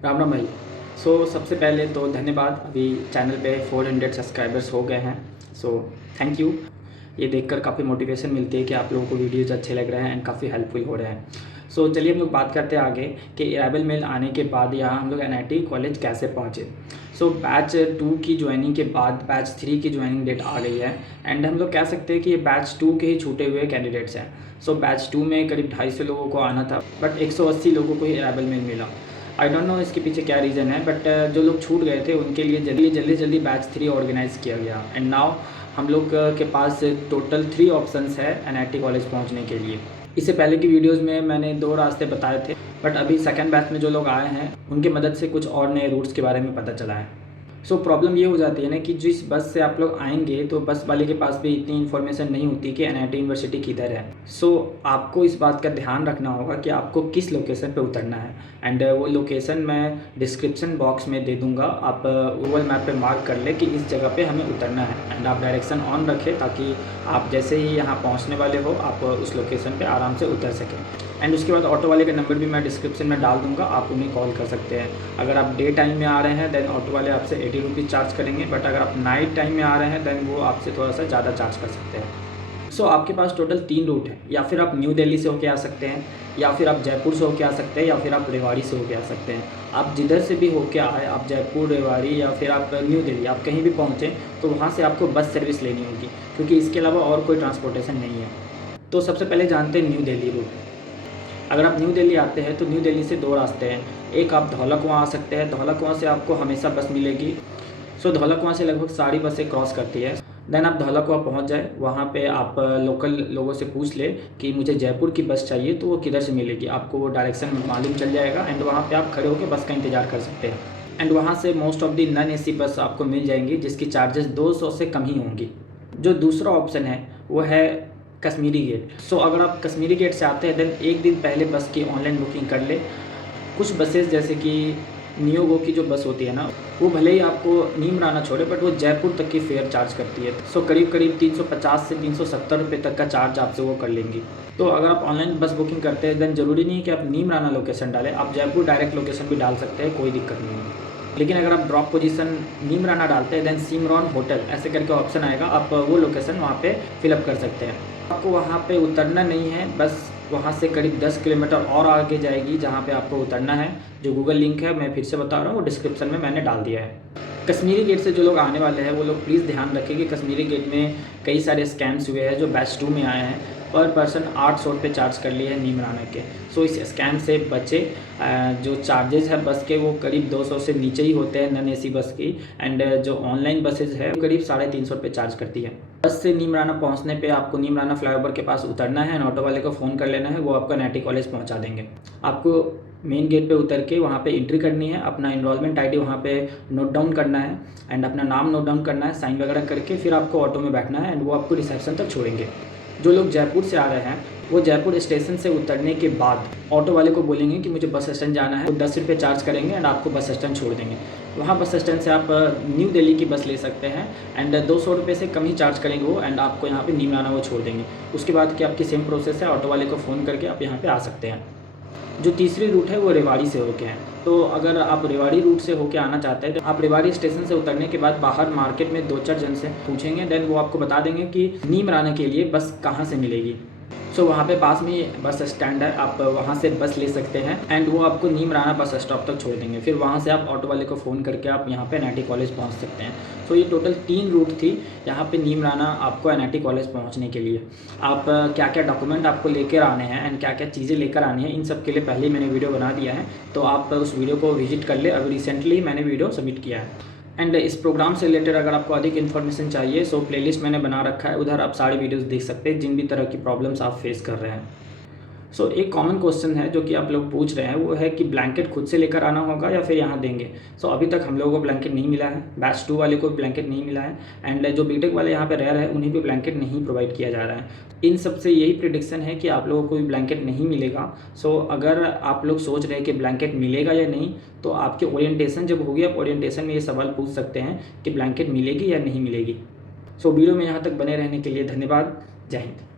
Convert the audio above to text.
राम राम भाई। सबसे पहले तो धन्यवाद, अभी चैनल पे 400 सब्सक्राइबर्स हो गए हैं। Thank you. ये देखकर काफ़ी मोटिवेशन मिलती है कि आप लोगों को वीडियोज़ अच्छे लग रहे हैं एंड काफ़ी हेल्पफुल हो रहे हैं। चलिए हम लोग बात करते हैं आगे कि अराइवल मेल आने के बाद यहाँ हम लोग एनआईटी कॉलेज कैसे पहुँचे। बैच 2 की ज्वाइनिंग के बाद बैच 3 की ज्वाइनिंग डेट आ गई है एंड हम लोग कह सकते हैं कि ये बैच 2 के ही छूटे हुए कैंडिडेट्स हैं। बैच 2 में करीब 250 लोगों को आना था बट 180 लोगों को ही अराइवल मेल मिला। आई डोंट नो इसके पीछे क्या रीज़न है, बट जो लोग छूट गए थे उनके लिए जल्दी बैच 3 ऑर्गेनाइज़ किया गया एंड नाउ हम लोग के पास टोटल 3 ऑप्शंस है एनआईटी कॉलेज पहुंचने के लिए। इससे पहले की वीडियोस में मैंने 2 रास्ते बताए थे, बट अभी सेकंड बैच में जो लोग आए हैं उनकी मदद से कुछ और नए रूट्स के बारे में पता चला है। प्रॉब्लम ये हो जाती है ना कि जिस बस से आप लोग आएंगे तो बस वाले के पास भी इतनी इन्फॉर्मेशन नहीं होती कि एनआईटी यूनिवर्सिटी किधर है। आपको इस बात का ध्यान रखना होगा कि आपको किस लोकेशन पे उतरना है एंड वो लोकेशन मैं डिस्क्रिप्शन बॉक्स में दे दूंगा। आप गूगल मैप पे मार्क कर ले कि इस जगह पे हमें उतरना है एंड आप डायरेक्शन ऑन रखें ताकि आप जैसे ही यहाँ पहुँचने वाले हो आप उस लोकेशन पर आराम से उतर सकें। एंड उसके बाद ऑटो वाले का नंबर भी मैं डिस्क्रिप्शन में डाल दूंगा, आप उन्हें कॉल कर सकते हैं। अगर आप डे टाइम में आ रहे हैं देन ऑटो वाले आपसे 80 रुपीज़ चार्ज करेंगे, बट अगर आप नाइट टाइम में आ रहे हैं देन वो आपसे थोड़ा सा ज़्यादा चार्ज कर सकते हैं। आपके पास टोटल 3 रूट है, या फिर आप न्यू दिल्ली से होके आ सकते हैं, या फिर आप जयपुर से होके आ सकते हैं, या फिर आप रेवाड़ी से होके आ सकते हैं। आप जिधर से भी होके आए, आप जयपुर, रेवाड़ी या फिर आप न्यू दिल्ली, आप कहीं भी पहुँचें तो वहाँ से आपको बस सर्विस लेनी होगी, क्योंकि इसके अलावा और कोई ट्रांसपोर्टेशन नहीं है। सबसे पहले जानते हैं न्यू दिल्ली रूट। अगर आप न्यू दिल्ली आते हैं तो न्यू दिल्ली से 2 रास्ते हैं। एक आप धौला कुआं आ सकते हैं, धौला कुआं से आपको हमेशा बस मिलेगी। धौला कुआं से लगभग सारी बसें क्रॉस करती है। देन आप धौला कुआं पहुँच जाए, वहाँ पे आप लोकल लोगों से पूछ ले कि मुझे जयपुर की बस चाहिए तो वो किधर से मिलेगी, आपको वो डायरेक्शन मालूम चल जाएगा एंड वहाँ पर आप खड़े होकर बस का इंतज़ार कर सकते हैं। एंड वहाँ से most of the non AC bus आपको मिल जाएंगी जिसकी चार्जेस 200 से कम ही होंगी। जो दूसरा ऑप्शन है वो है कश्मीरी गेट। अगर आप कश्मीरी गेट से आते हैं देन एक दिन पहले बस की ऑनलाइन बुकिंग कर ले। कुछ बसेस जैसे कि नियोगो की जो बस होती है ना, वो भले ही आपको नीमराना छोड़े बट वो जयपुर तक की फेयर चार्ज करती है। करीब 350 से 370 रुपये तक का चार्ज आपसे वो कर लेंगी। अगर आप ऑनलाइन बस बुकिंग करते हैं देन ज़रूरी नहीं है कि आप नीमराना लोकेशन डालें, आप जयपुर डायरेक्ट लोकेशन भी डाल सकते हैं, कोई दिक्कत नहीं है। लेकिन अगर आप ड्रॉप पोजीशन नीमराना डालते हैं देन सिमरॉन होटल ऐसे करके ऑप्शन आएगा, आप वो लोकेशन वहाँ पे फिलअप कर सकते हैं। आपको वहाँ पे उतरना नहीं है, बस वहाँ से करीब 10 किलोमीटर और आगे जाएगी जहाँ पे आपको उतरना है। जो गूगल लिंक है मैं फिर से बता रहा हूँ, वो डिस्क्रिप्शन में मैंने डाल दिया है। कश्मीरी गेट से जो लोग आने वाले हैं वो लोग प्लीज़ ध्यान रखें कि कश्मीरी गेट में कई सारे स्कैम्स हुए हैं। जो बैच 2 में आए हैं पर पर्सन 800 रुपये चार्ज कर लिए हैं नीमराना के। इस स्कैम से बचे। जो चार्जेस है बस के वो करीब 200 से नीचे ही होते हैं नॉन एसी बस की, एंड जो ऑनलाइन बसेज है वो करीब 350 रुपये चार्ज करती है। बस से नीमराना पहुंचने पे आपको नीमराना फ्लाईओवर के पास उतरना है, ऑटो वाले को फ़ोन कर लेना है, वो आपको एनआईटी कॉलेज पहुंचा देंगे। आपको मेन गेट पे उतर के वहाँ पे एंट्री करनी है, अपना इनरोलमेंट आईडी वहाँ पे नोट डाउन करना है एंड अपना नाम नोट डाउन करना है, साइन वगैरह करके फिर आपको ऑटो में बैठना है एंड वो आपको रिसेप्शन तक छोड़ेंगे। जो लोग जयपुर से आ रहे हैं वो जयपुर स्टेशन से उतरने के बाद ऑटो वाले को बोलेंगे कि मुझे बस स्टैंड जाना है, वो 10 रुपये चार्ज करेंगे एंड आपको बस स्टैंड छोड़ देंगे। वहाँ बस स्टैंड से आप न्यू दिल्ली की बस ले सकते हैं एंड 200 रुपये से कम ही चार्ज करेंगे वो, एंड आपको यहाँ पे नीमराना वो छोड़ देंगे। उसके बाद की आपकी सेम प्रोसेस है, ऑटो वाले को फ़ोन करके आप यहाँ पे आ सकते हैं। जो तीसरी रूट है वो रेवाड़ी से होके है। अगर आप रेवाड़ी रूट से होके आना चाहते हैं तो आप रेवाड़ी स्टेशन से उतरने के बाद बाहर मार्केट में 2-4 जन से पूछेंगे, देन वो आपको बता देंगे कि नीमराना के लिए बस कहाँ से मिलेगी। वहाँ पे पास में बस स्टैंड है, आप वहाँ से बस ले सकते हैं एंड वो आपको नीमराना बस स्टॉप तक छोड़ देंगे। फिर वहाँ से आप ऑटो वाले को फ़ोन करके आप यहाँ पे एनआईटी कॉलेज पहुँच सकते हैं। ये टोटल 3 रूट थी यहाँ पे नीमराना आपको एनआईटी कॉलेज पहुँचने के लिए। आप क्या क्या डॉक्यूमेंट आपको लेकर आने हैं एंड क्या क्या चीज़ें लेकर आनी है, इन सब के लिए पहले ही मैंने वीडियो बना दिया है, तो आप उस वीडियो को विजिट कर ले। अभी रिसेंटली मैंने वीडियो सबमिट किया है। एंड इस प्रोग्राम से रिलेटेड अगर आपको अधिक इन्फॉर्मेशन चाहिए प्लेलिस्ट मैंने बना रखा है, उधर आप सारे वीडियोस देख सकते हैं जिन भी तरह की प्रॉब्लम्स आप फेस कर रहे हैं। एक कॉमन क्वेश्चन है जो कि आप लोग पूछ रहे हैं वो है कि ब्लैंकेट खुद से लेकर आना होगा या फिर यहाँ देंगे। अभी तक हम लोगों को ब्लैंकेट नहीं मिला है, बैच 2 वाले को ब्लैंकेट नहीं मिला है एंड जो बीटेक वाले यहाँ पे रह रहे हैं उन्हें भी ब्लैंकेट नहीं प्रोवाइड किया जा रहा है। इन सब से यही प्रिडिक्शन है कि आप लोगों को भी ब्लैंकेट नहीं मिलेगा। अगर आप लोग सोच रहे हैं कि ब्लैंकेट मिलेगा या नहीं, तो आपके ओरिएंटेशन जब होगी आप ओरिएंटेशन में ये सवाल पूछ सकते हैं कि ब्लैंकेट मिलेगी या नहीं मिलेगी। वीडियो में यहाँ तक बने रहने के लिए धन्यवाद। जय हिंद।